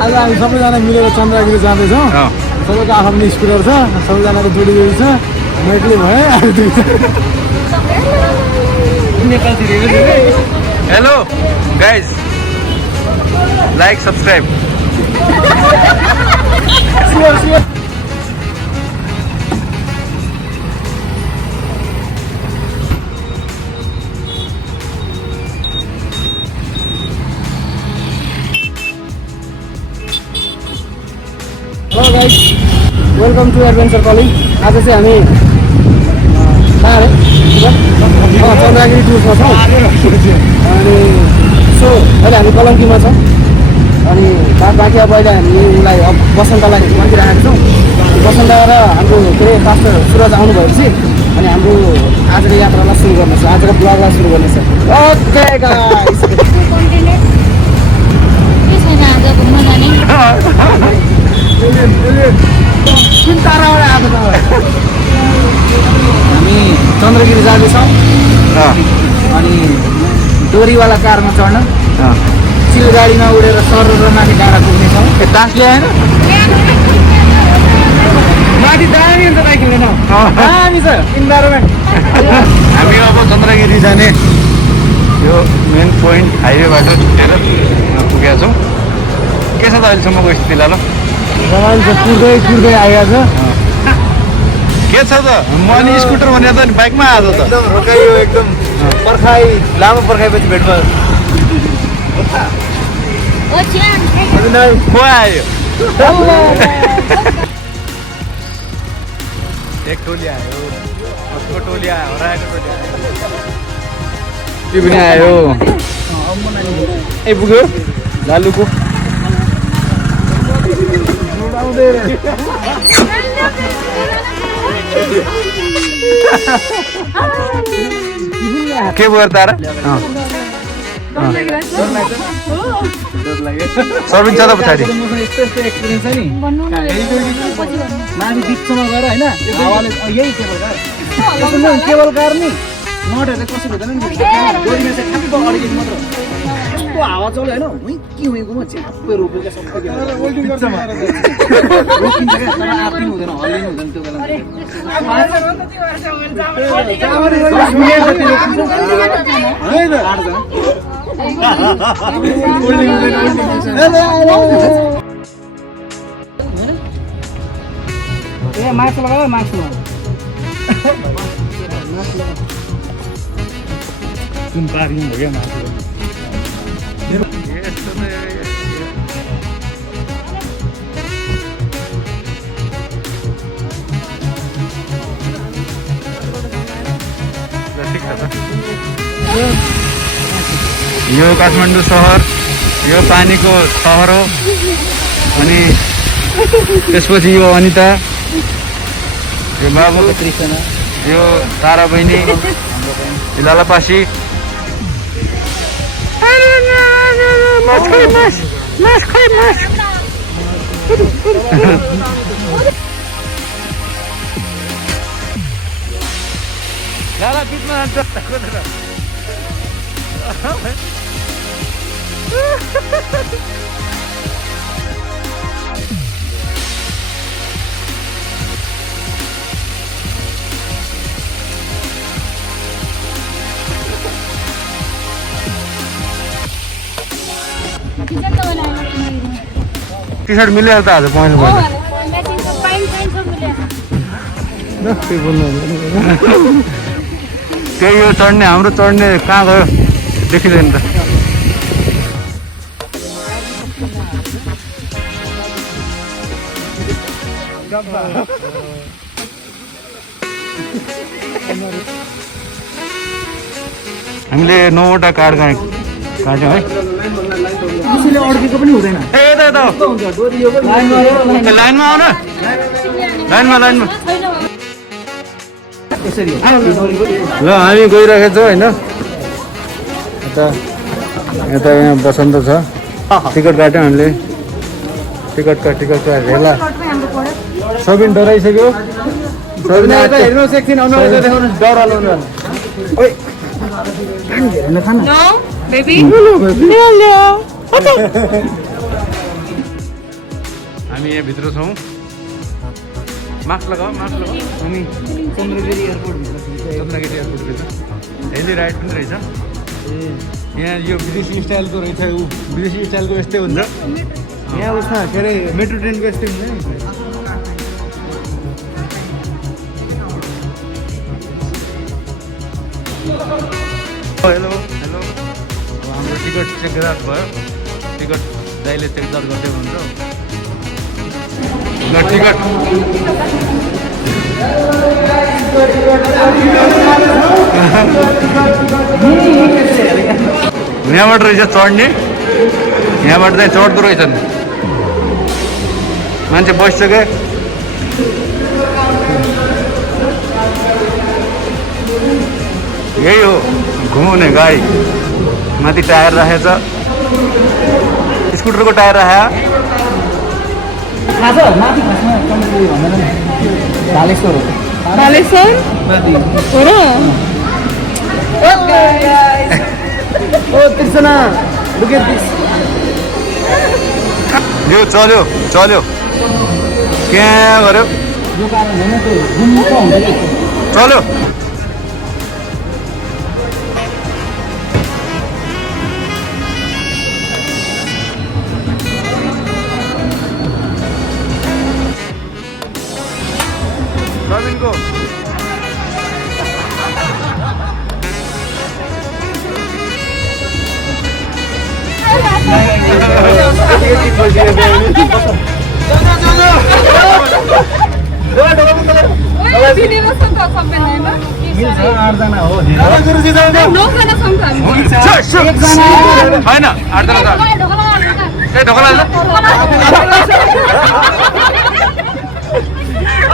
आज हामी सबैजना मिलेर चन्द्रगिरी जाँदैछौँ। सबैको आफ्नो स्कुटर छ, सबैजनाको जोडी जोडी छ। म एक्लै भएँ। Hello guys, like subscribe. Hello guys, welcome to adventure calling. आज चाहिँ हामी चन्द्रगिरी टुरमा छौँ। अनि सो अहिले हामी कलङ्कीमा छौँ। अनि बाँकी अब अहिले हामी उसलाई अब बसन्तलाई पर्खिरहेको छौँ। बसन्त र हाम्रो के अरे पास्टर सुरज आउनु भएपछि अनि हाम्रो आजको यात्रालाई सुरु गर्नेछ, आजको ब्लगलाई सुरु गर्नेछ। ओके गाइस, हामी चन्द्रगिरी जाँदैछौँ। अनि डोरीवाला कारमा चढ्न चिल गाडीमा उडेर सर र माथि डाँडा पुग्नेछौँ। डान्स ल्याएन? माथि दामी हुन्छ बाइक लिन, दामी छ इन्भाइरोमेन्ट। हामी अब चन्द्रगिरी जाने यो मेन पोइन्ट हाइवेबाट छुटेर पुगेका छौँ। के छ त अहिलेसम्मको स्थिति ल? कुर्दै कुर्दै आइहाल्छ। के छ त? म अनि स्कुटर भनेर त बाइकमा आज त एकदम रोकाइयो, एकदम पर्खाइ, लामो पर्खाइपछि भेट भयो। को आयो? एक टोली आयो, अर्को टोली आयो, हराएको टोली आयो, त्यो पनि आयो। पुग्यो लालुको। के भयो तारा? सर्भिस छ त पछाडि? यस्तो एक्सपिरियन्स छ नि, माथि बिचमा गएर होइन हावाले यही केबल कार नि नटहरू कसरी हुँदैन नि, गोरीमा चाहिँ ठ्याप्प अडिएको मात्र यस्तो हावा चल्यो होइन, हुँइकोमा झ्याप्पै रोक्यो क्या सबै रोकिन्छ क्या, तर आत्तिनु हुँदैन, हल्लिनु हुँदैन त्यो बेला। मास्क लगाओ, मास्क लगाओ। जुन पार्किङ हो क्या माथि। यो काठमाडौँ सहर, यो पानीको सहर हो। अनि त्यसपछि यो अनिता, यो बाबु, यो तारा बहिनी, यो लालापासी। लाला बिचमा टी सर्ट मिल्यो त आज पहेँलो पहेँलो। त्यही यो चढ्ने, हाम्रो चढ्ने कहाँ गयो देखिँदैन त। हामीले 9वटा कार्ड काट्यौँ है। अड्केको पनि हुँदैन। ए यता लाइनमा आउन, लाइनमा यसरी ल हामी गइरहेको छौँ होइन। यता यहाँ बसन्त छ, टिकट काट्यौँ हामीले। टिकट हेला सबिन डराइसक्यो। सबिन हेर्नुहोस् एकछिन अनुहार देखाउनुहोस्, डर हल्लाउनु। ओइ No, baby. Hello baby, Hello. हामी यहाँ भित्र छौँ। मास्क लगाऊ हामी चन्द्रगिरी चन्द्रगिरी एयरपोर्टभित्र हेली राइड पनि रहेछ। यहाँ यो विदेशी स्टाइलको रहेछ। विदेशी स्टाइलको यस्तै हुन्छ। यहाँ उसमा के अरे मेट्रो ट्रेनको यस्तै हुन्छ नि। Hello hello. हाम्रो टिकट चेक गरेर भयो। टिकट दाइले चेक गर्दै हुनुहुन्छ। ल टिकट यहाँबाट रहेछ चढ्ने। यहाँबाट चाहिँ चढ्दो रहेछन्। मान्छे बसिसके। यही हो घुमाउने गाडी। माथि टायर राखेछ। स्कुटरको टायर राखे। थाहा छ माथि खासमा चन्द्रगिरी भनेर नि बालेश्वर हो। बालेश्वर माथि हो र ओ तिर्सना लुक एट दिस। यो चल्यो चल्यो क्या गर्यो यो कारण होइन त्यो घुम्नु पो हुन्छ कि चल्यो। रविनको मिल्छ 8 जना हो होइन 8जना ए ढोकला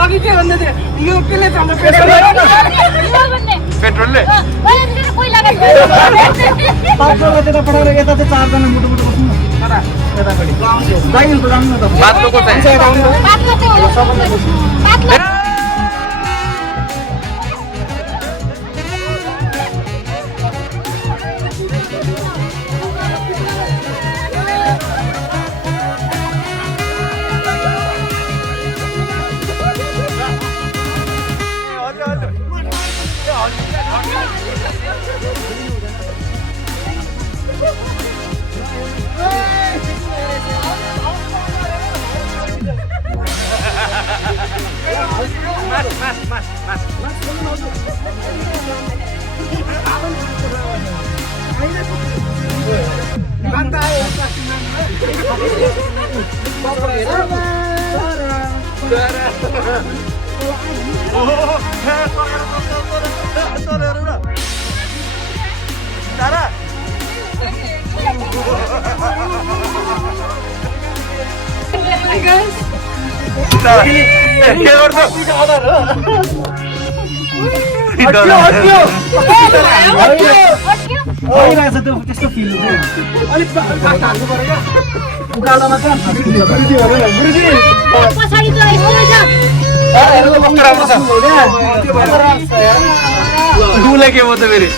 अघि के भन्दै थियो यो केले चल्छ पेट्रोलले पाँचजना त्यता पठाएर यता चाहिँ 4 जना मुटु मुटु बस्नु न। कता यतापट्टि दाइल त जानु न त। बाटोको चाहिँ भइरहेछ त्यो त्यस्तो फिल चाहिँ अलिक फास्ट हाल्नु पर्यो क्या उकालोमा चाहिँ गुरुजी डुले के हो त फेरि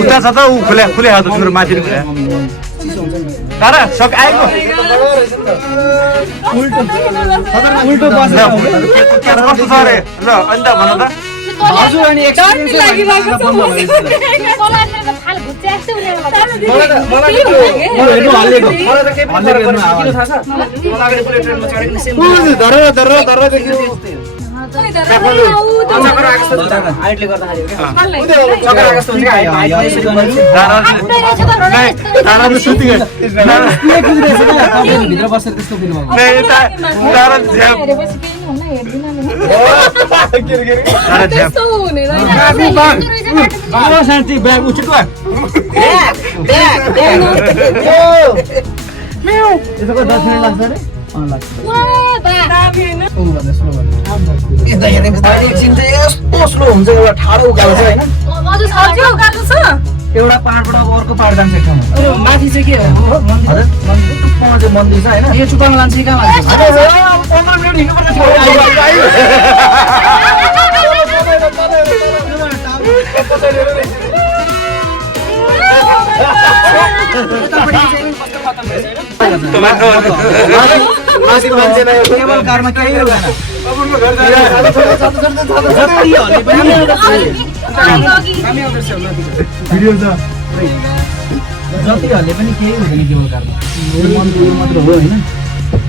उता छ त ऊ खुल्या खुल्या हात तिम्रो माथि खुल्या तारा सक आएको उल्टो बसेर कस्तो छ अरे ल अन्त भन त हजुर अनि एक्सपिरियन्स लागिरहेको हाइटले गर्दाखेरि भित्र बसेर त्यस्तो फिल शान्ति ब्याग उचित यसको 10 मिनट लाग्छ अरे एकछिन चाहिँ यस्तो स्लो हुन्छ एउटा ठाडो उकालो छ होइन एउटा पहाडबाट अर्को पहाड जान्छ एक ठाउँमा माथि चाहिँ के हो मन्दिर छ होइन यो चुपाङ लान्छ कहाँ यतापट्टि चाहिँ कस्तो खतम रहेछ हैन माथि मान्छे नै केबल कारमा केही हुँदैन अपुको घर जाने जति हल्ले पनि हामी आउँदैछ नदी भिडियो छ जति हल्ले पनि केही हुँदैन केबल कारमा यो मात्र हो हैन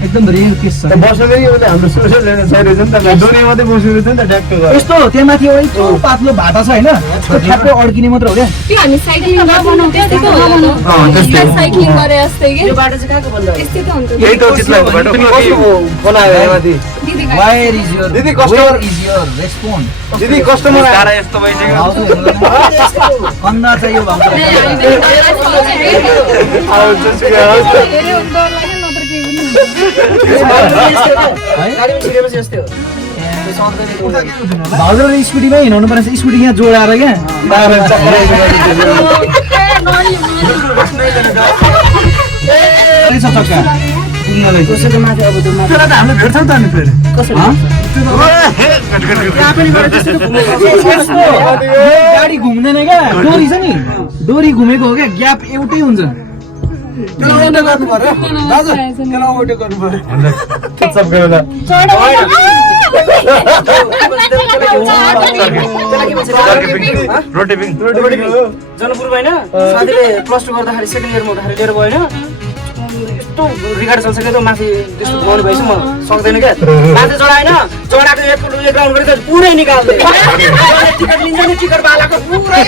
एकदम रेयर केस छ बस्ने उसले हाम्रो सोसल हेर्न चाहिरहेछ नि त डोरी मात्रै बस्नु रहेछ नि त ट्याक्क गरेर यस्तो त्यहाँ माथि एउटा यत्रो पातलो भाटा छ हैन त्यो ठ्याक्कै अड्किने मात्र हो क्या त्यो हामी साइक्लिङ बनाउँ त्यस्तै साइक्लिङ गरे जस्तै के यो बाटो चाहिँ कहाँको बन्द त्यस्तै त हुन्छ यही त चितलाको बाटो कस्तो बनायो माथि दिदी वायर इज योर दिदी, customer- इज योर रेस्पोन्स दिदी कस्टमर आएर यस्तो भइसक्यो कन्दा चाहियो भाउजू हामी आउँछ सुगा धेरै हुन्छ लाग्यो नत्र केही पनि गाडीमा छिरेपछि यस्तै हो भाउजूले स्कुटीमै हिँड्नु पर्छ स्कुटी यहाँ जोडाएर क्या छ चक्का पुग्नलाई कसैको माथि अब त्यो माथि त्यसलाई त हामीले भेट्छौँ त अनि फेरि कसरी त्यहाँ पनि गएर त्यसरी घुम्नु पर्छ। गाडी घुम्दैन क्या डोरी छ नि डोरी घुमेको हो क्या ग्याप एउटै हुन्छ त्यसलाई ओल्टो गर्नु पर्यो दाजु त्यसलाई ओल्टो गर्नु पर्यो सबको बेला रोटी पिङ जनकपुर होइन साथीले प्लस टू गर्दाखेरि सेकेन्ड इयरमा हुँदाखेरि लिएर गयो होइन यस्तो रिगार्ड चल्छ क्या माथि त्यस्तो घुमाउनु भएछ म सक्दैन क्या माथि चढाएन चढाएको एक राउन्ड गरेर पुरै निकाल्दै टिकट लिन्छ नि टिकट बालाको पुरै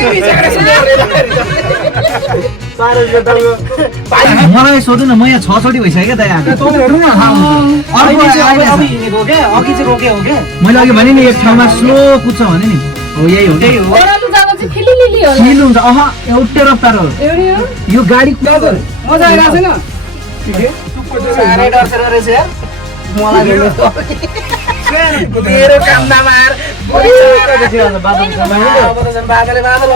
मलाई सोध्नु न म यहाँ 6 चोटि भइसक्यो क्या दाइ आएको अब हिँडेको क्या अघि चाहिँ रोके हो क्या मैले अघि भने नि एक ठाउँमा स्लो कुद्छ भने नि हो यही हो त्यही हो ओह्रालो जाँदा चाहिँ फिलिलिली होला हिल हुन्छ एउटै रफ्तार हो एउटै हो यो गाडी कुदाएको मजा आइरहेको छैन साह्रै डर रहेछ यार मलाई मेरो काम नमार बाबाले बादल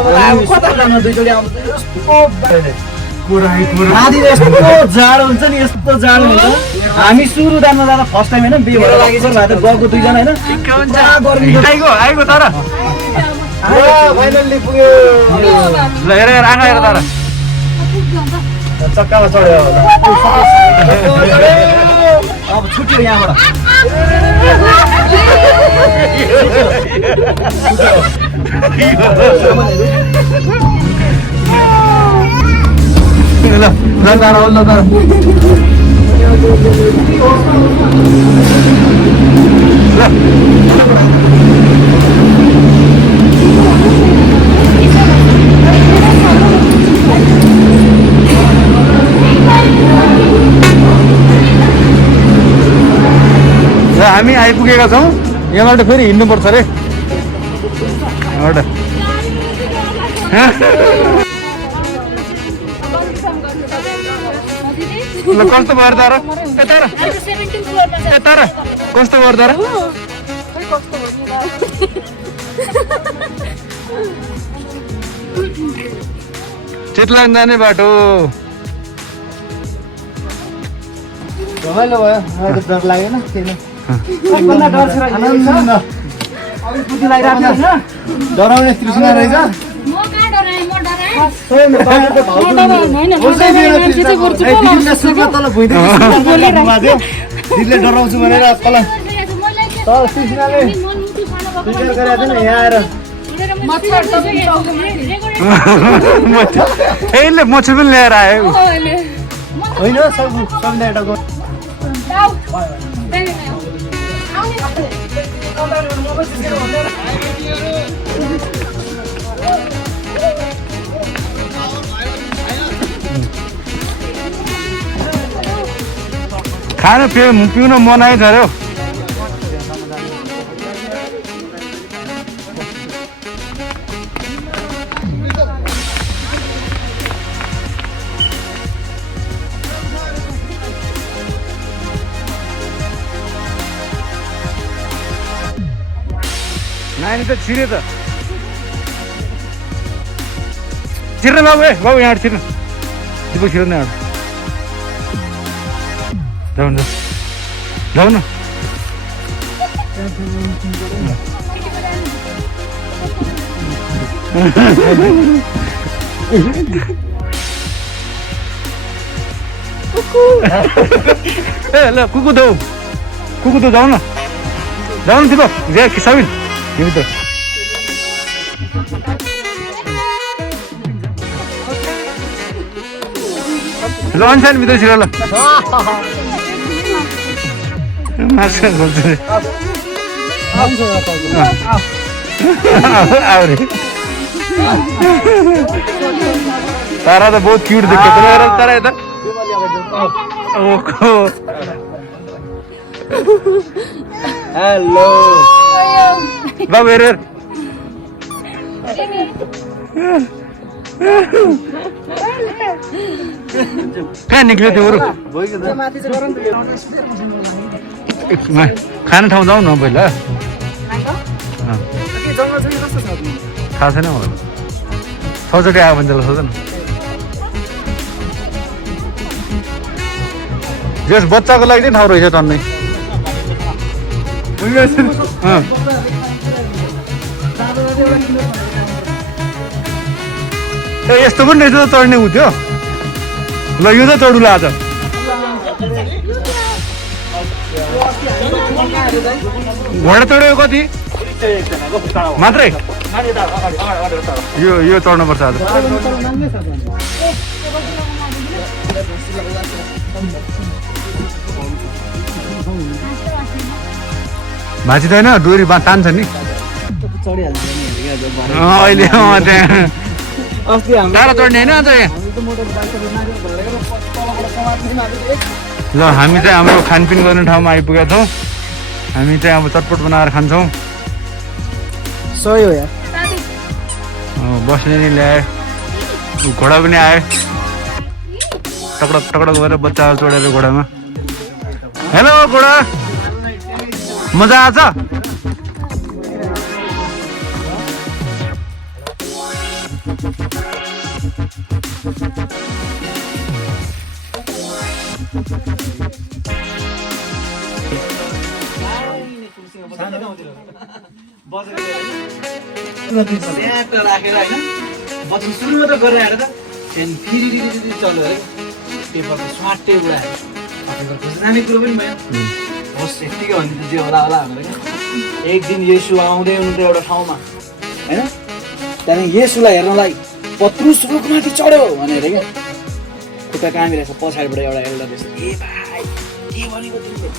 आधी यस्तो जाडो हुन्छ नि यस्तो जाडो हुन्छ हामी सुरु जानु जाँदा फर्स्ट टाइम होइन बिहे भएर गएको दुईजना होइन आइगो तर फाइनल्ली पुग्यो ल हेर हेर आँखा हेर तर चक्कामा चढ्यो अब छुट्यो यहाँबाट ल तर ल तर हामी आइपुगेका छौँ यहाँबाट फेरि हिँड्नुपर्छ अरे यहाँबाट ल कस्तो भयो तर तर कस्तो भयो तर चितलाङ जाने बाटो रमाइलो भयो मलाई त डर लागेन किन सबभन्दा डर छ डराउने तृष्णा रहेछ म कहाँ डराएँ म डराएँ दिदीले डराउँछु भनेर तल तृष्णाले यहाँ आएर त्यहीले मच्छर पनि ल्याएर आयो होइन सबले एउटा खानु पिउनु मन आइछ अरे हौ नानी त छिरे त छिर्न बाबु बाबु यहाँ छिर्नु दिपक छिर्नु यहाँ जाऊ न जाऊ न ए ल कुकु दौ जाऊ न दिपक जे साबिन तिमी त ल अन्सान भित्र छिर ल मासु खोज्छु आउरे तारा त बहुत क्यूट देख्यो तारा यता ओको हेलो बाबु हेर कहाँ निक्ल्यो त्योहरू खाने ठाउँ जाउँ न पहिला थाहा छैन मलाई छचोटि आयो भने त्यसलाई सोध न जस बच्चाको लागि चाहिँ ठाउँ रहेछ टन्नै ए यस्तो पनि रहेछ त चढ्ने उ थियो ल यो त चढुला आज घोडा चढ्यो कति मात्रै यो चढ्नुपर्छ आज भाँचिँदैन डोरी तान्छ नि अहिले टाढा चढ्ने होइन अन्त ल हामी चाहिँ हाम्रो खानपिन गर्ने ठाउँमा आइपुगेका छौँ हामी चाहिँ अब चटपट बनाएर खान्छौँ सही हो यार बस्ने नि ल्याए घोडा पनि आयो टकडक टकडक गरेर बच्चा चढेर घोडामा हेलो घोडा मजा आछ राखेर होइन पछि सुरुमा त गरेर आएर त त्यहाँदेखि फेरि चल्यो है पेपरको स्वाटै उडाएर जाने कुरो पनि भयो होस् यत्तिकै भन्ने त जे होला भनेर क्या एक दिन येशू आउँदै हुनुहुन्थ्यो एउटा ठाउँमा होइन त्यहाँदेखि येशूलाई हेर्नलाई पत्रुस रुखमाथि चढ्यो भनेर क्या खुट्टा कामिरहेछ पछाडिबाट एउटा एल्डरले ए भाइ के भनेको तिमीले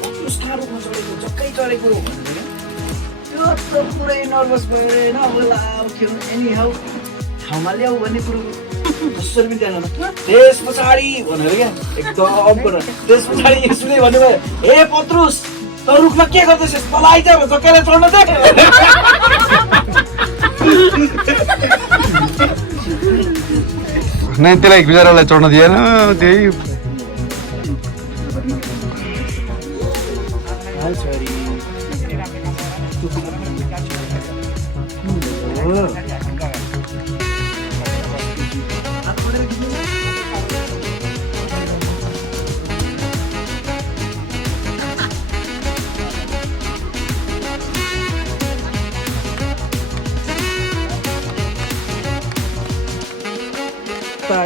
पत्रुस कहाँ रुखमा चढेको जक्कै चढेको भनेर क्या त्यो त पुरै नर्भस भयो होइन होला एनी हाउ ठाउँमा ल्याऊ भन्ने कुरो जसरी पनि जानु त्यस पछाडि भनेर क्या एकदम त्यस पछाडि यसुले भन्नुभयो हे पत्रुस त रुखमा के गर्दैछस् मलाई चाहिँ जक्कैलाई चढ्न दे नै त्यसलाई बिचरालाई चढ्न दिएन त्यही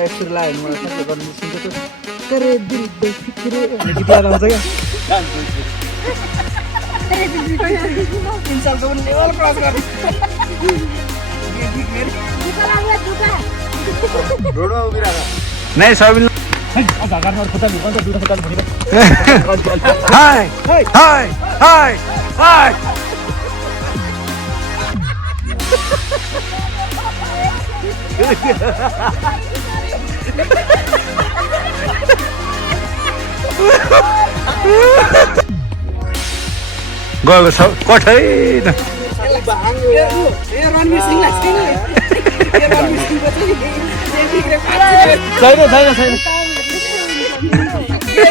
यसरी लाग्यो भने मलाई ठ्याक्कै गर्नु सुन्छ त करे दिल बेफिक्रे भन्ने गीत याद आउँछ क्या इन्सानको पनि लेभल क्रस गर्ने रोडमा उभिरहेको नै सबिन हाय हाय हाय हाय गएको छ कठै छैन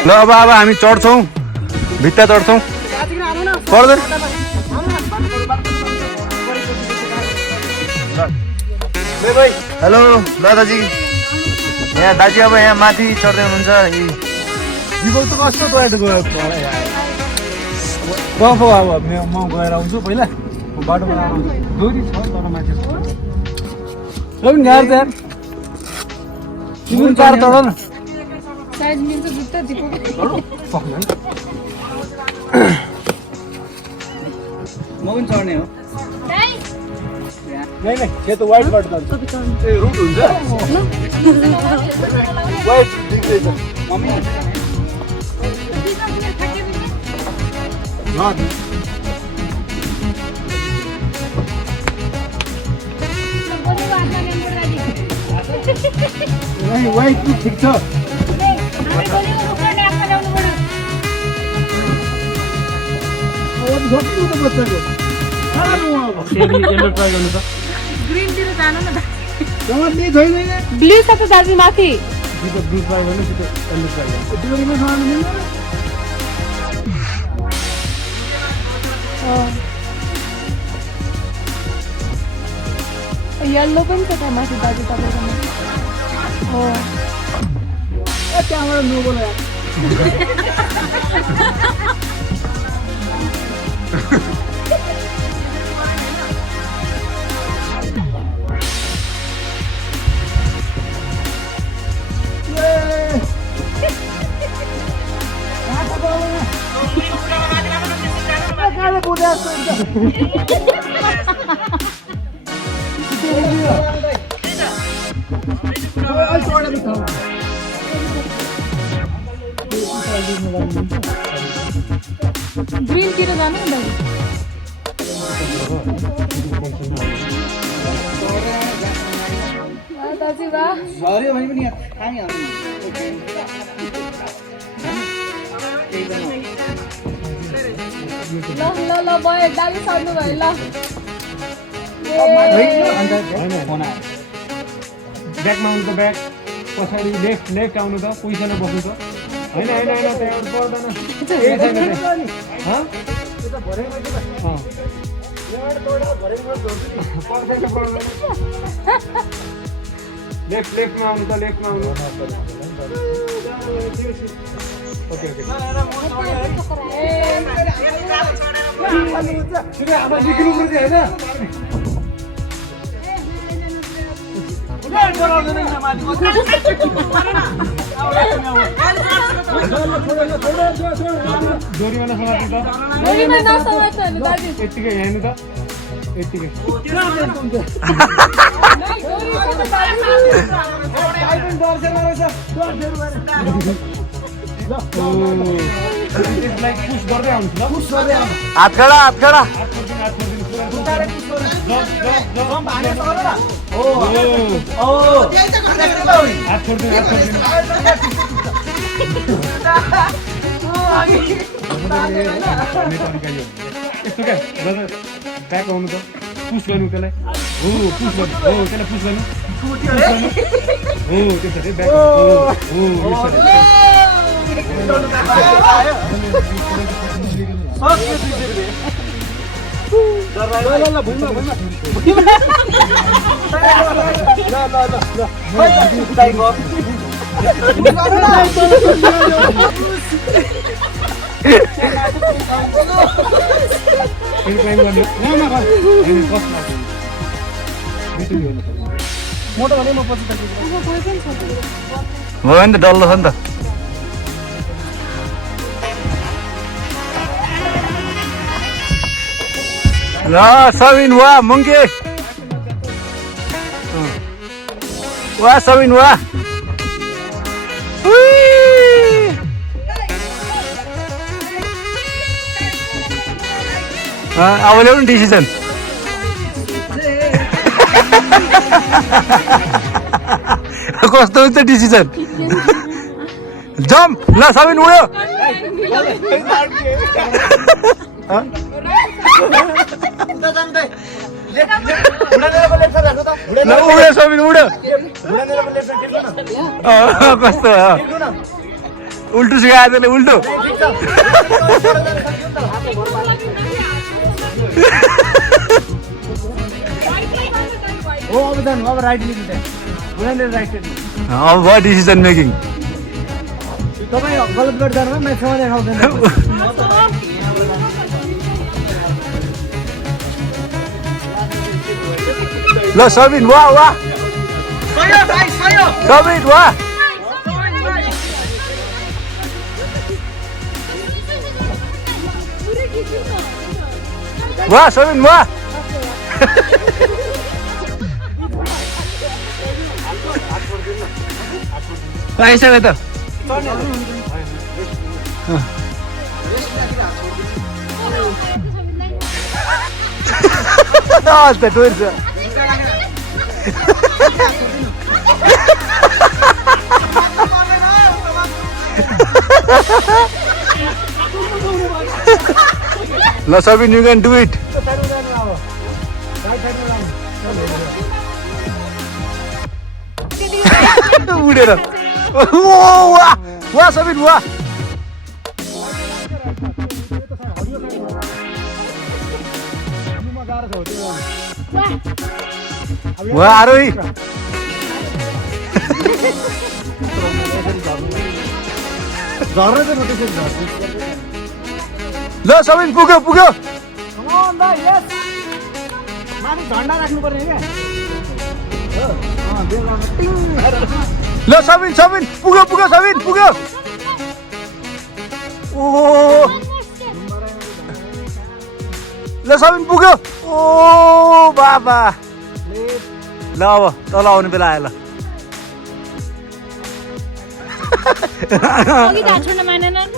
ल अब हामी चढ्छौँ भित्ता चढ्छौँ पर्दैन हेलो दादाजी यहाँ दाजु अब यहाँ माथि चढ्दै हुनुहुन्छ जीवन त कस्तो गएको गफ अब म गएर आउँछु पहिला बाटोमा आउँछु डोरी छ तर माथि पनि गाह्रो यार तिमी कार चढ न साइज मिल्छ जुत्ता दिपो म पनि चढ्ने हो नहीं ये तो व्हाइट बट ए रूट हुन्छ व्हाइट दिख्दैछ मम्मी नहीं व्हाइट भी ठीक छ ग्रीनतिर जानु न ब्लू छ त दाजु माथि ब्लू ट्राई गर्नु कि येलो ट्राई गर्नु येल्लो पनि छ त माथि दाजु तपाईँकोमा हो त्यहाँबाट नो बोला ग्रीनतिर जानु न दाजु वाह झऱ्यो भने पनि खाइहाल्नु ल ल ल भयो दाजु सर्नु भयो ल ब्याकमा आउनु त ब्याक पछाडि लेफ्ट आउनु त पोजिसनमा बस्नु त होइन होइन होइन त्यहाँबाट पर्दैन केही छैन लेफ्टमा आउनु त लेफ्टमा आउनु ओके ओके आमा निक्लिनु पर्छ होइन जोरीमा नसमात्नु हामी दाजु यतिकै हेर्नु त यतिकै पुस गर्दै आउँछु ल हात खडा हात यस्तो क्या ब्याक आउनु त पुस गर्नु त्यसलाई हो पुस गर्नु हो त्यसलाई पुस गर्नु हो त्यसरी ब्याक हो मोटो भने म पछि भयो नि त डल्लो छ नि त ल सबिन वाह मङ्के वाह सबिन वाह अब ल्याउनु डिसिजन कस्तो हुन्छ डिसिजन जम्प ल सबिन उड्यो उड्यो सबिन उड्यो कस्तो उल्टो सिकायो त्यसले उल्टो हो अब जानु अब राइट लिनु त्यहाँ उनीहरूले राइट अब भयो डिसिजन मेकिङ तपाईँ गलत गरेर जानु भयो मैले समाधान देखाउँदैन ल सबिन वाह वाह सबिन वाह वाह सबिन वाह यसो त हस् त डोर्छ ल Sabin you can do it उडेर वाह वाह सबिन वाह वाह आरोही ल सबिन पुग्यो पुग्यो झन्डा राख्नु पर्ने क्या ल सबिन सबिन पुग्यो पुग्यो सबिन पुग्यो ओ ल सबिन पुग्यो ओ बाबा ल अब तल आउने बेला आयो ल अघि त छोड्न मानेनन्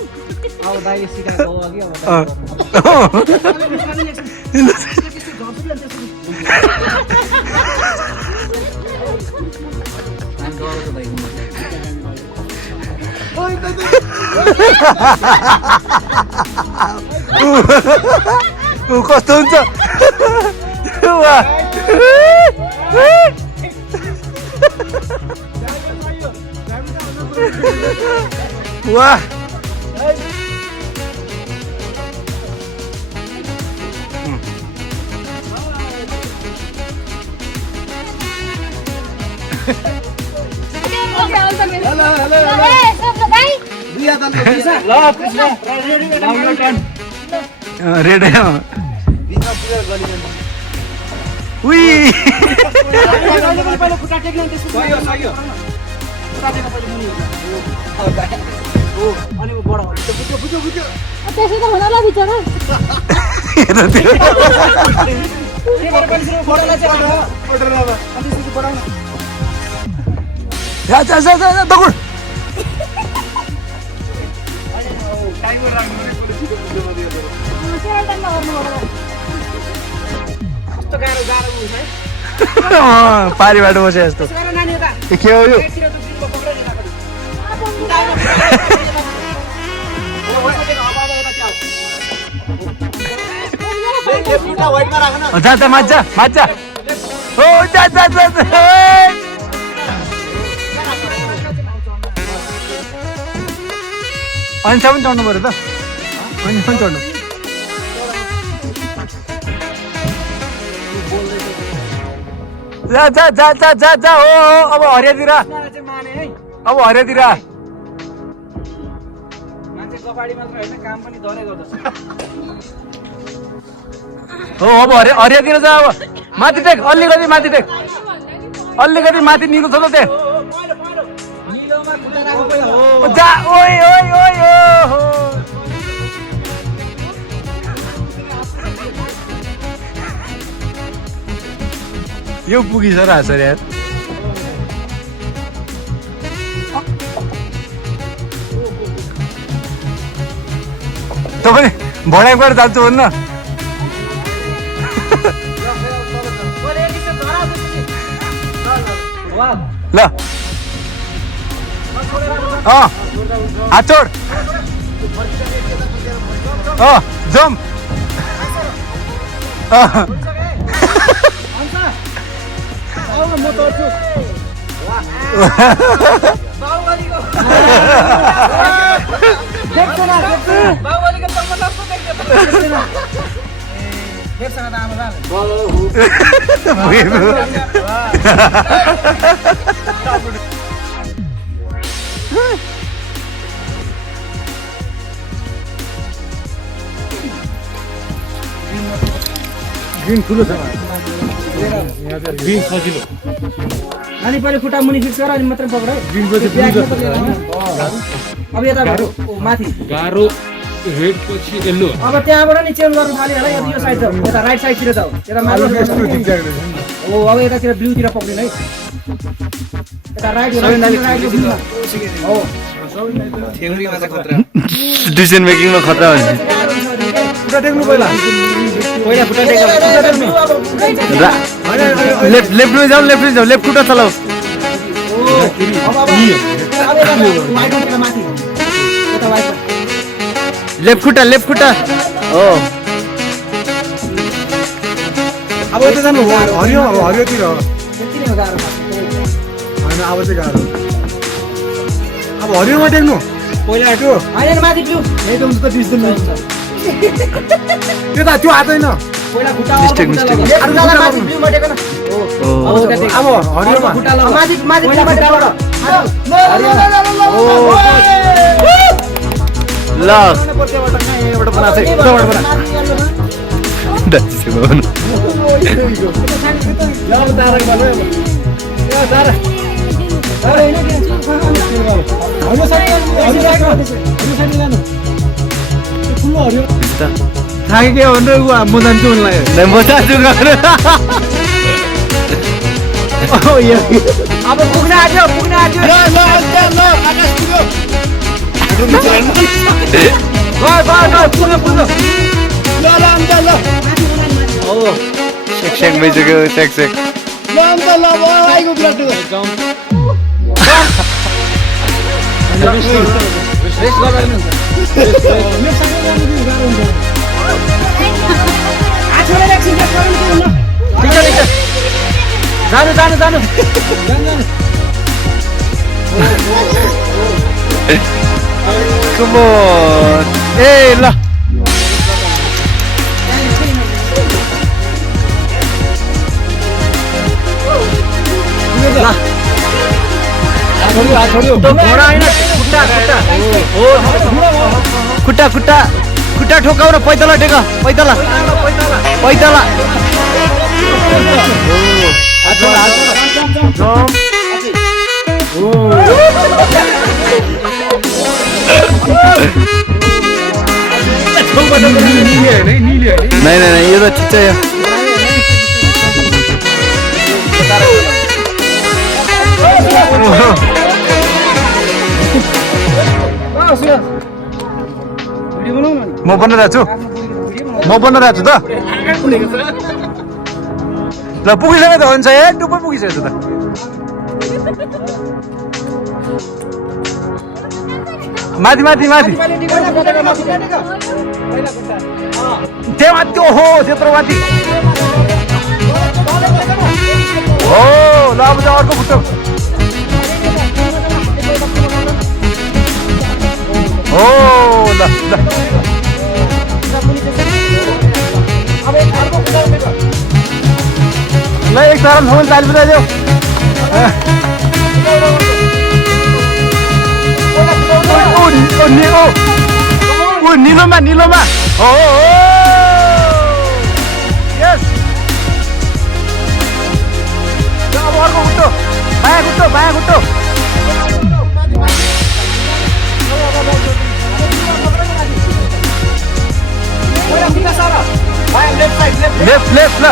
अब दाइले सिकाएको अघि अब कस्तो हुन्छ वाह रेड त्यसो त हुन ल बिचरा दगुड पारीबाट बसे जस्तो के हो यो जा माछा माछा हो जा जा जा अन्सा पनि चढ्नु पर्यो त अन्सा पनि चढ्नु जा जा जा जा जा जा हो अब हरियातिर अब हरियातिर मान्छे कपाडी मात्र होइन काम पनि धरै गर्दछ हो अब हरियातिर जा अब माथि टेक अलिकति माथि टेक अलिकति माथि निलो छ त त्यहाँ जा ओइ ओइ ओइ ओ यो पुगिछ र हाँसेर यार तपाईँ भडाइबाट जान्छु भन्न ल हात छोड जम्प म तर्छु ग्रिन ठुलो छ ग्रिन सजिलो अनि पहिले खुट्टा मुनि फिक्स गर अनि मात्र पक्र ग्रिन पछि अब यता माथि गाह्रो रेड पछि येल्लो अब त्यहाँबाट नि चेन्ज गर्नु थाल्यो होला यो साइड त यता राइट साइडतिर त हो यता माथि हो अब यतातिर ब्लूतिर पक्रिनु है यता राइट हो थ्योरीमा चाहिँ खतरा डिसिजन मेकिङमा खतरा हुन्छ खुट्टा टेक्नु पहिला खुट्टा टेक्नु लेफ्ट लेफ्टमा जाऊ लेफ्ट खुट्टा चलाऊ लेफ्ट खुट्टा हो अब यता जानु हरियोतिर होइन अब चाहिँ गाह्रो अब हरियोमा टेक्नु पहिला त्यो होइन माथि ब्लू एकदम त बिस्दैन त्यो त त्यो आदैन पहिला खुट्टा मिस्टेक माथि ब्लूमा टेक न अब हरियोमा खुट्टा लगाऊ माथि ब्लूमा टेकबाट ल एबाट बना चाहिँ उताबाट बना थाकेको भनेर म जान्छु उनलाई म जान्छु अब पुग्न आयो सेक भइसक्यो सेक जानु Come on. Hey, ल खुट्टा ठोकाउन पैताला टेक पैताला नहीं ये तो अच्छा है म बनिरहेको छु त ल पुगिसक्यो त हुन्छ एक टुप्पो पुगिसक्यो त माथि त्यहाँ माथि ओहो त्यत्रो माथि हो ल अब चाहिँ अर्को खुट्टो हो ल एक तारा मोबाइल ताली बजाइदेऊ निलोमा हो यस अब अर्को खुट्टो बायाँ खुट्टो लेफ्ट ल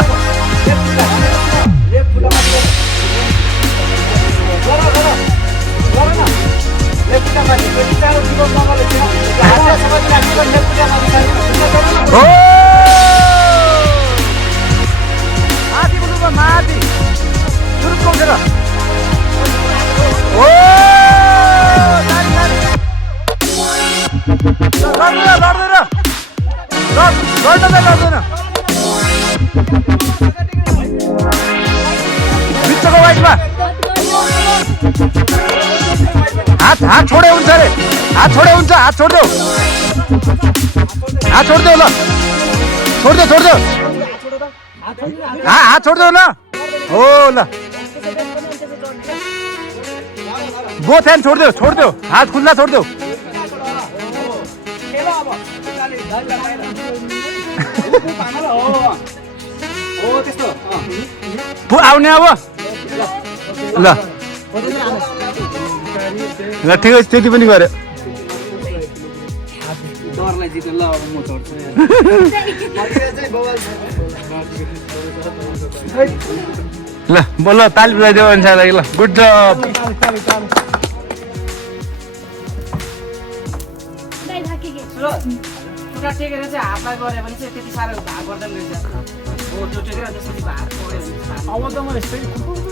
माथि सुरुको उठेर ओ लड्दैन बिचको वाइटमा हात छोडे हुन्छ अरे हात छोडिदेऊ ल छोडिदेऊ हात छोडिदेऊ न हो ल बोथ ह्यान्ड छोडिदेऊ हात खुल्ला छोडिदेऊ आउने अब ल ठिकै त्यति पनि गऱ्यो बबरलाई जित्यो ल अब म चढ्छु ल बोल ताली बजाइदेऊ अनुसार ल गुड जब खुट्टा टेकेर चाहिँ हातलाई गऱ्यो भने चाहिँ त्यति साह्रो भाग गर्दैन रहेछ हो त्यो टेकेर त्यसपछि भाग पऱ्यो अब त म यस्तै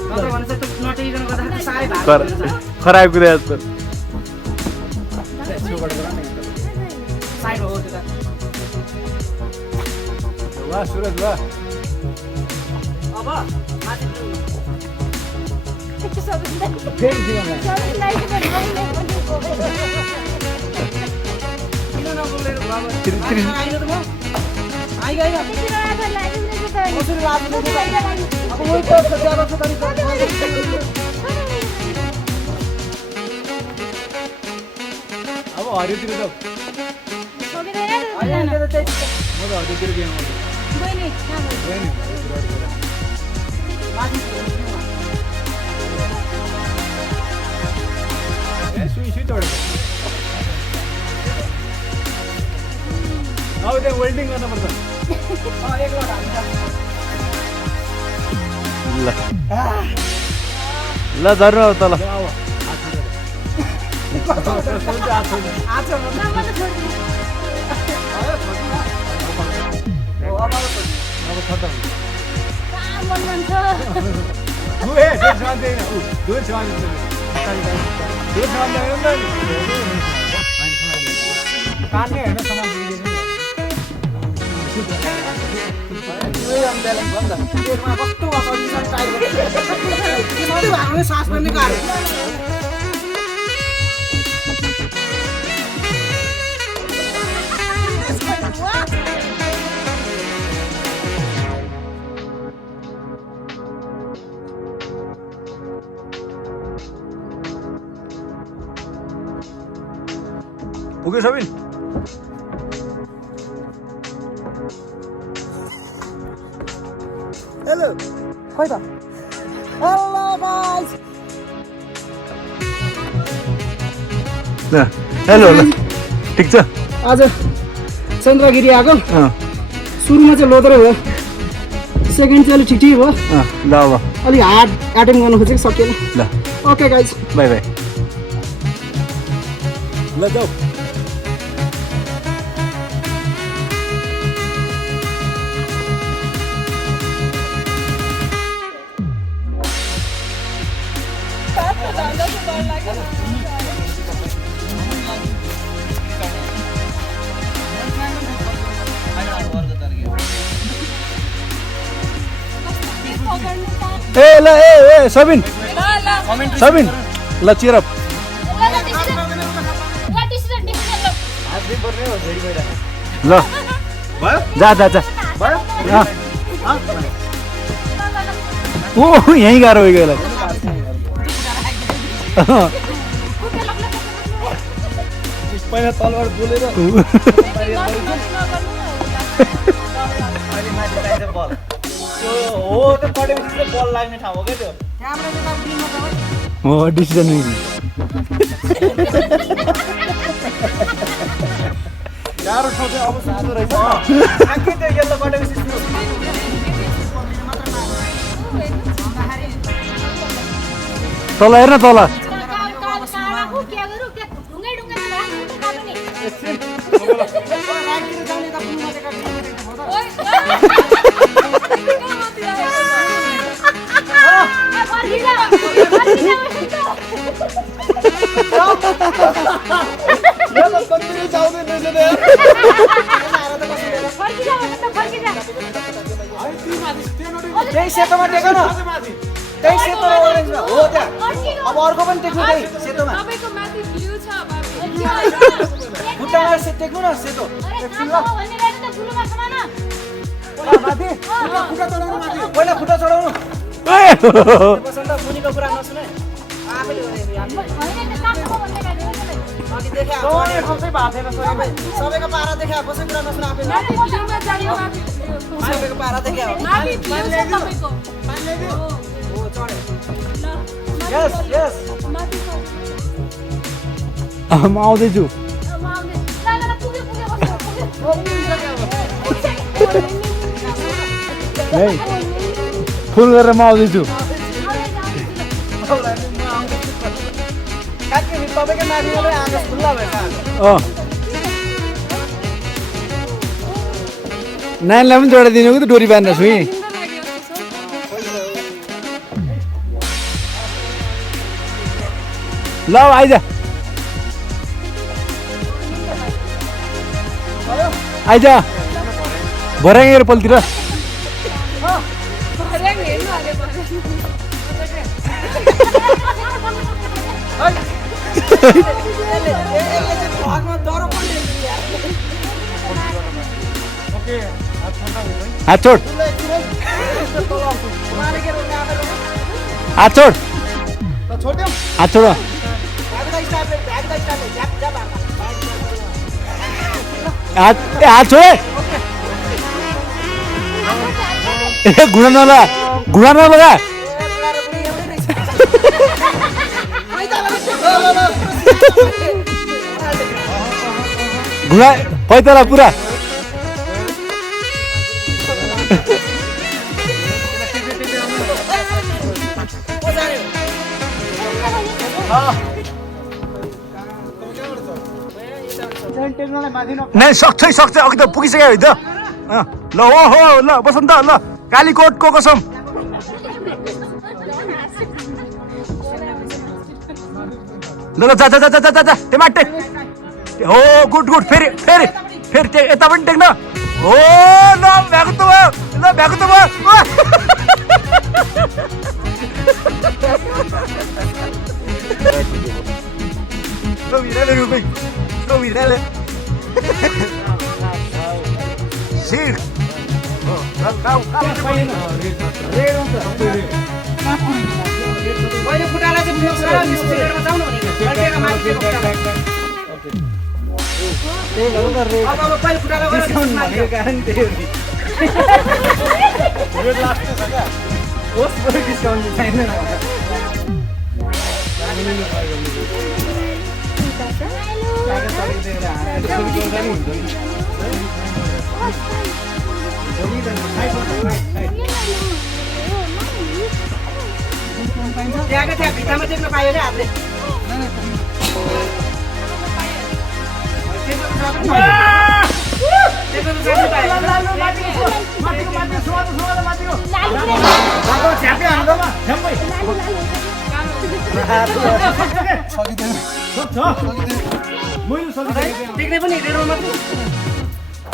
नत्र भने चाहिँ त्यो नटेकिकन गर्दाखेरि साह्रै भाग गर्छ खराब कुरा जस्तो साइड हो त्यो त वाह सुरज वाह अब माथि अब हरियोतिर जाऊ म त हरियोतिर गेम सुई चढेको अब त्यहाँ वेल्डिङ गर्नुपर्छ ल ल झर्नु अब तल कान्ने होइन सामान सास पनि गाह्रो पुग्यो सबिन हेलो खै त हेलो गाइस ल हेलो ल ठिक छ आज चन्द्रगिरी आएको सुरुमा चाहिँ लोद्रो भयो सेकेन्ड चाहिँ अलिक ठिक ठिक भयो ल अब अलिक हार्ड एटेम्प गर्नु खोजेको सकिएन ल ओके गाइस बाई बाई ल जाऊ ए ल ए सबिन सबिन ल चिरप ल जा जा जा ओ यहीँ गाह्रो हो गयो पहिला तलबाट बोलेर हो त्यो पढेपछि बल लाग्ने ठाउँ हो क्या त्यो हो डिसिजन मेकिङ गाह्रो ठाउँ चाहिँ अब सानो रहेछ त्यो यल्लो पढेपछि तल हेर्न तल त्यही सेतोमा टेक न त्यही सेतो ओरेन्जमा हो त्यहाँ अब अर्को पनि टेक्नु त्यही सेतोमा खुट्टामा टेक्नु न सेतो पहिला खुट्टा चढाउनु मुनिको कुरा नसुने आफैले सबैको पारा देखा कसै कुरा नसुन आफैले सबैको पारा देखा यस यस म आउँदैछु फुल गरेर म आउँदैछु तपाईँकै माथिबाट आकाश खुल्ला भएछ नानीलाई पनि जोडाइदिनु कि त डोरी बाँध्न छु ल आइज आइज भर्याङेर पल्तिर हात छोड हात छोड हात छोड हात छोड ए घुँडा नलगा घुँडा नलगा घुँडा पैताला पुरा नै सक्छ अघि त पुगिसक्यो है त ल ओहो ल बसन्त ल कालीकोटको कसम ल ल जा जा जा जा जा जा टेमाटे हो गुड गुड फेरि फेरि फेरि यता पनि टेक्न हो ल भ्याएको त भयो ल भ्याएको त भयो Sir. मैले खुट्टालाई चाहिँ मिक्स गरेर मिक्सरमा जाउँ न भनेको माथि अब पहिले खुट्टालाई डिस्काउन्ट भनेको कारण त्यही हो नि यो लास्ट छ होस् पनि डिस्काउन्ट छैन त्यहाँको त्यहाँ भित्तामा देख्न पायो क्या हामीले देख्ने पनि हेरेर मात्रै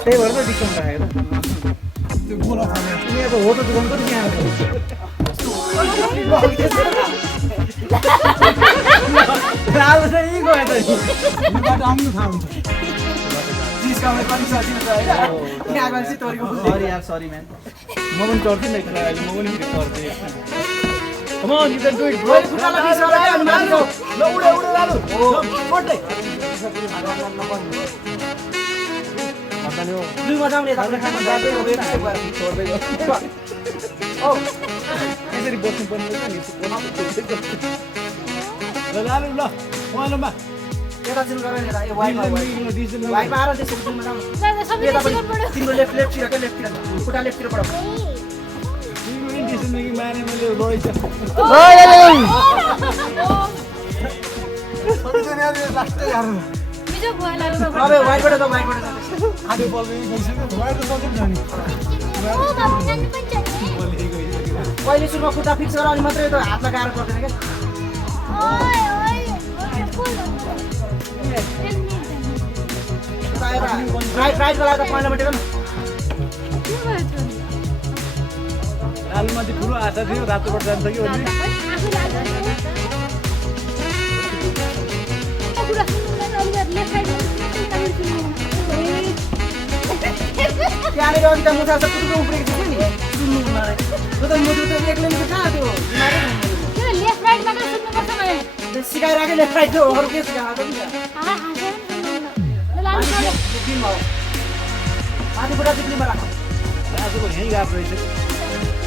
त्यही भएर त डिस्काउन्ट राखेको यहाँको हो त दुकान पनि यहाँ लालु चाहिँ यहीँ गयो त आउनु थाहा हुन्छ डिस्काउन्ट कति सजिलो छ होइन यहाँ गएपछि तोरीको सरी यार सरी म्यान म पनि चढ्छु नि अहिले म पनि चढ्छु Come on, you can do it, bro. ल उडे उडे लालु हो पट्टै दुई मजाउने तपाईले खाना जाँदै हो छोड्दै गयो ओ यसरी बस्नु पर्ने रहेछ नि ल लालु ल वालमा यता चाहिँ गरे नि यो वाइपमा आएर त्यसको जुनमा जाऊ तिम्रो लेफ्ट तिर के लेफ्ट तिर खुट्टा लेफ्ट तिर पड तिम्रो डिसिजन मेकिङ माने मैले लडेछ लास्टै यार बिजो भयो लालु अबे वाइटबाट त वाइटबाट आधे बल पनि गइसक्यो वाइट त सजिलो छ नि ओ बाबु नानी पनि छ पहिले सुरुमा खुट्टा फिक्स गर अनि मात्रै त हात लगाएर गर्दैन के ओइ ओइ राइट राइट गला त पहिलाबाट गर्न लालुमा चाहिँ ठुलो आशा थियो रातोबाट जान्छ कि भन्ने त्यहाँनिर अन्त मुसा सब कुटुको उब्रेको छ नि सुन्नु मलाई त्यो त मुटु त एक्लै मुटु कहाँ त्यो त्यो लेफ्ट राइटबाट सुन्नुपर्छ मैले सिकाइराखे लेफ्ट राइट हो अरू के सिकाएको त नि लालु छोड्यो दिनमा हो माथि बुढा दिनमा राख आजको यहीँ गएको रहेछ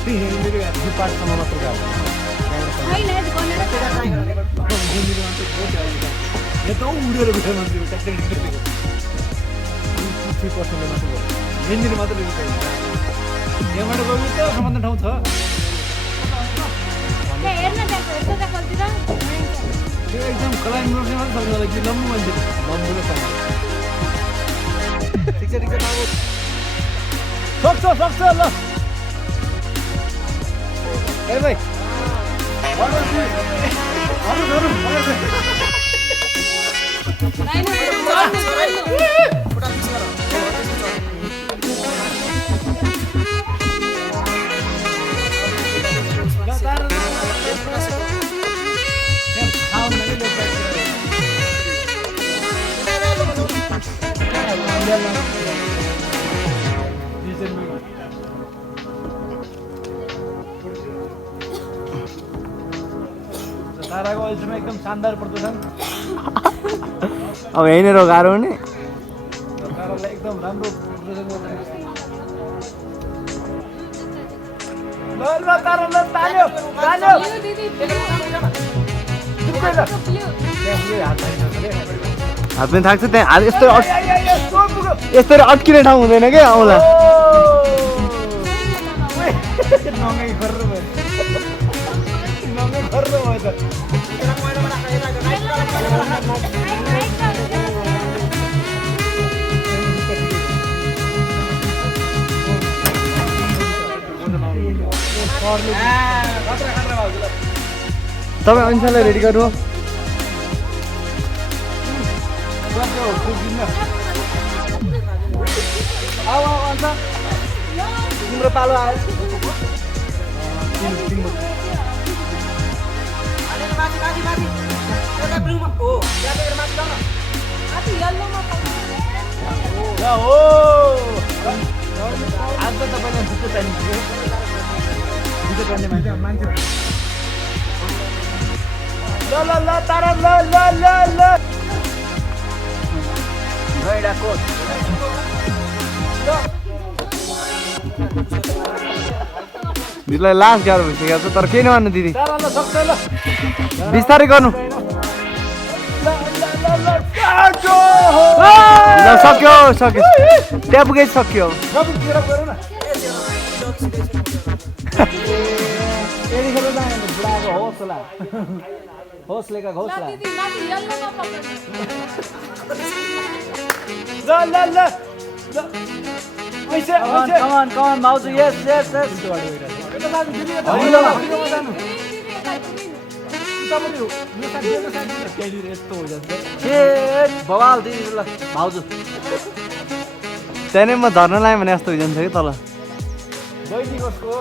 मेरो यो पार्टसम्म मात्र गएको होइन यस गर्नेर ट्राई गरेर यो त उडेर गयो मान्छे ट्याक्कै 80% मात्र भयो मेन दिन मात्र लिनु पर्यो यहाँबाट गयो त सम्बन्ध ठाउँ छ त्यो एकदम क्लाइम रोड्ने मात्र सक्छ होला कि लम्बु मान्छे लम्बु र सक्छ ठिक छ सक्छ ल ए भाइ ताराको अहिलेसम्म एकदम शानदार प्रदर्शन अब यहीँनिर गाह्रो हुने तारालाई एकदम राम्रो प्रदर्शन गर्दै ल तारा ल तान्यो हात पनि थाक्छ त्यहाँ यस्तरी अड्किने ठाउँ हुँदैन क्या औँला नङ्गै खर्र भयो त तपाईँ अनुसारलाई रेडी गर्नु तिम्रो पालो आयो आज त तपाईँलाई जुत्तो चाहिन्छ जुत्तो गर्ने मान्छे ल तारा ल गैडाको दिदीलाई लास्ट गाह्रो भइसकेको छ तर केही नमान्नु दिदी तारा ल सक्छ ल बिस्तारै गर्नु ल सक्यो त्यहाँ पुगेपछि सक्यो सबतिर गरौ न यतिखेर जाने बुढाको हौसला ल ऐसे कमान भाउजू यस यस्तो हो जान्छ बवाल दिदी ल भाउजू त्यहाँनिर म झर्न लाएँ भने जस्तो भइजान्छ कि तल बैठी कसको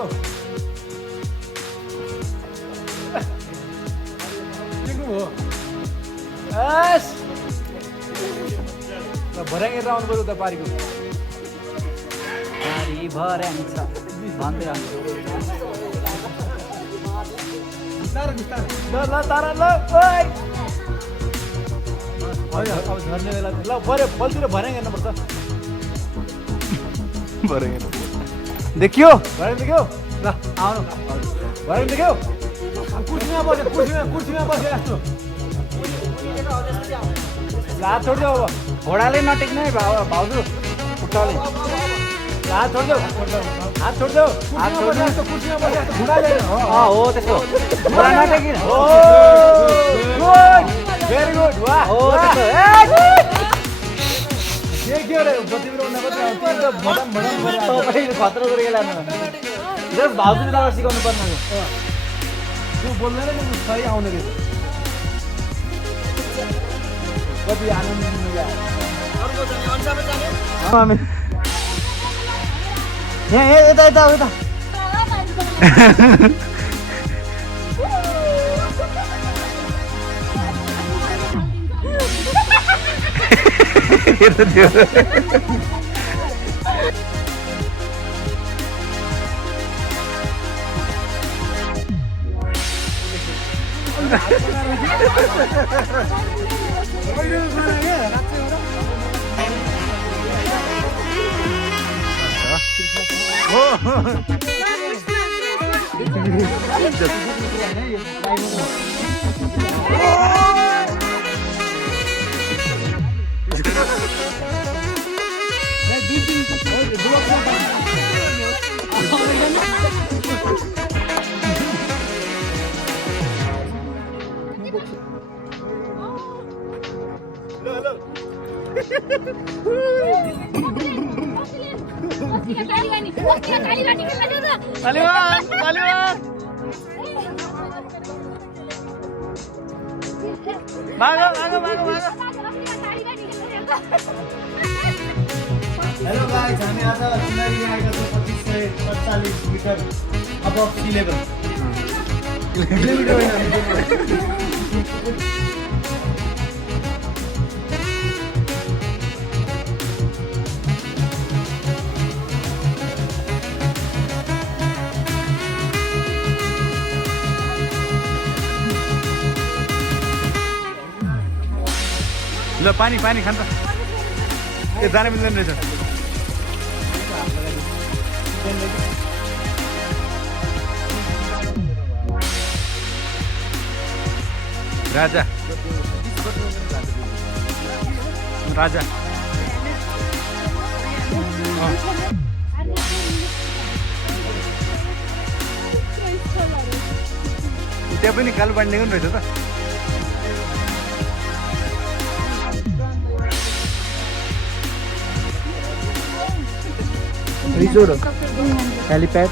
भर्याङ हेरेर आउनु पऱ्यो उता पारीको पारी भर्याङ छ भन्दै ल तारा ल अब झर्ने बेला ल पऱ्यो फलतिर भर्याङ हेर्नुपर्छ देखियो भर्याङ देख्यौ ल आउनु भर्याङ देख्यौ कुर्सीमा बस्यो यस्तो हात छोड्देऊ अब घोडाले नटेक्ने भाउजू खुट्टाले हात छोड्देऊ कुर्सीमा बस्यो घोडाले हो त्यस्तो घोडा नटेकिन भेरी गुड वाह हो के रे बत्तीतिर उड्न कति तपाईँ खतरा गरेर लानु जस भाउजूले तपाईँ सिकाउनु पर्ने त्यो बोल्दैन नि सही आउने रहेछ कति आनन्द यता हेलो गाइस, हामी आज सिनारी आएका छौँ 2547 मिटर अबभ सी लेभल। ल पानी पानी खान्छ ए जाने मिल्दैन रहेछ राजा राजा त्यहाँ पनि कालो बाँडेको नि रहेछ त रिजोर्ट हेलिप्याड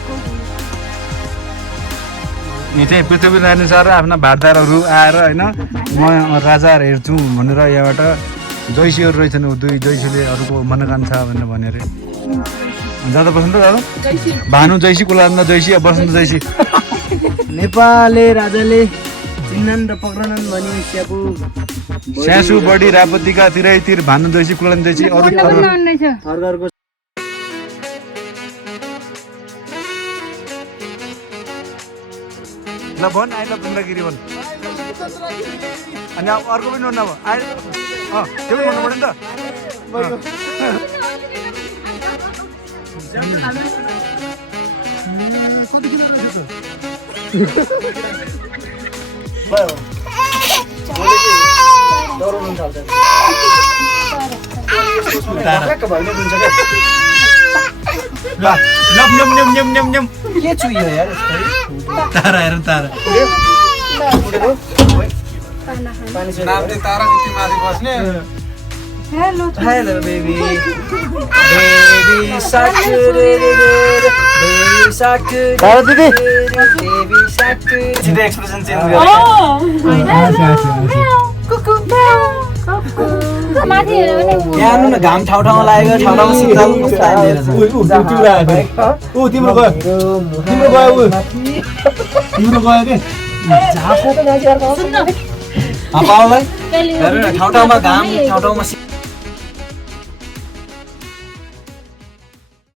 यी चाहिँ पृथ्वीनारायण सर आफ्ना भारदारहरू आएर होइन म राजाहरू हेर्छु भनेर यहाँबाट जैसीहरू रहेछन् दुई जैसीले अरूको मनोकांक्षा भनेर जाँदा बसन्त दादा भानु जैसी कुलान्द जैसी बसन्त जैसी नेपालले राजाले चिन्नन र पक्रनन् भनी स्यापु स्यासु बढी रापतिका तिरै तिर भानु जैसी कुलान्द जैसी अरू घरको ल भन आइ ल बुन्दागिरी भन अनि अब अर्को पनि भन्नु अब आइ त्यो पनि भन्नु पऱ्यो नि त डराउनु थाल्छ के छु यो यार तारा हेर तारा नामले तारा जति माथि बस्ने। हेलो बेबी बेबी साक रे रे रे बेबी साक तारा दिदी बेबी साक सिधै एक्सप्रेसन चेन्ज ओ माथि हेर भने यहाँ आउनु न, घाम ठाउँ ठाउँमा लागेको ठाउँ ठाउँमा शीतल कस्तो आइदिएर छ। तिम्रो गयो के झापा त गाइस यार सुन्न पाउलाई कहिले हेर न, ठाउँ ठाउँमा घाम ठाउँ ठाउँमा शीतल।